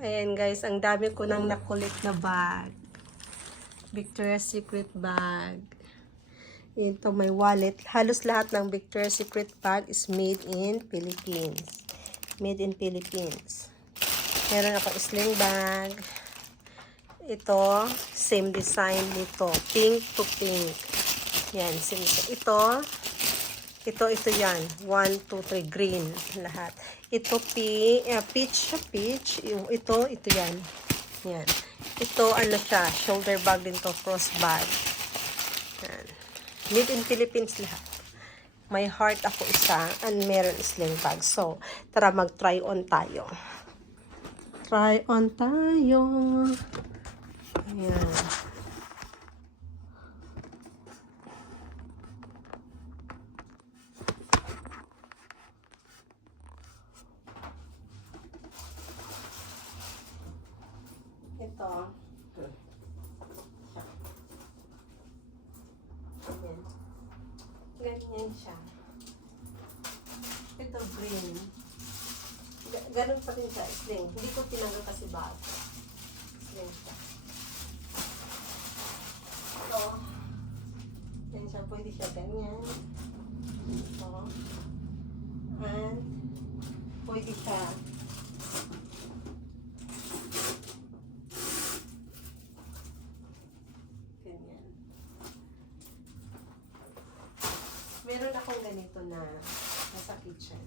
Ayan guys, ang dami ko nang nakulit na bag. Victoria's Secret bag. Ito may wallet. Halos lahat ng Victoria's Secret bag is made in Philippines. Made in Philippines. Meron ako sling bag. Ito, same design nito. Pink to pink. Yan, same. Ito, ito, ito yan. 1, 2, 3, green. Lahat. Ito, pi, uh, peach, peach. Ito, ito yan. Yan. Ito, ano siya, shoulder bag din to, cross bag. Yan. Made in Philippines lahat. May heart ako isa, and meron sling bag. So, tara mag-try on tayo. Try on tayo. Ayan. Ito. Ganyan. Ganyan siya. Ito green. Ga- Ganun pa rin siya, sling. Hindi ko tinanggal kasi bag. Sling siya. Ito. Yan siya, pwede siya ganyan. Ito. And, pwede siya Ganyan. Meron akong ganito na nasa kitchen.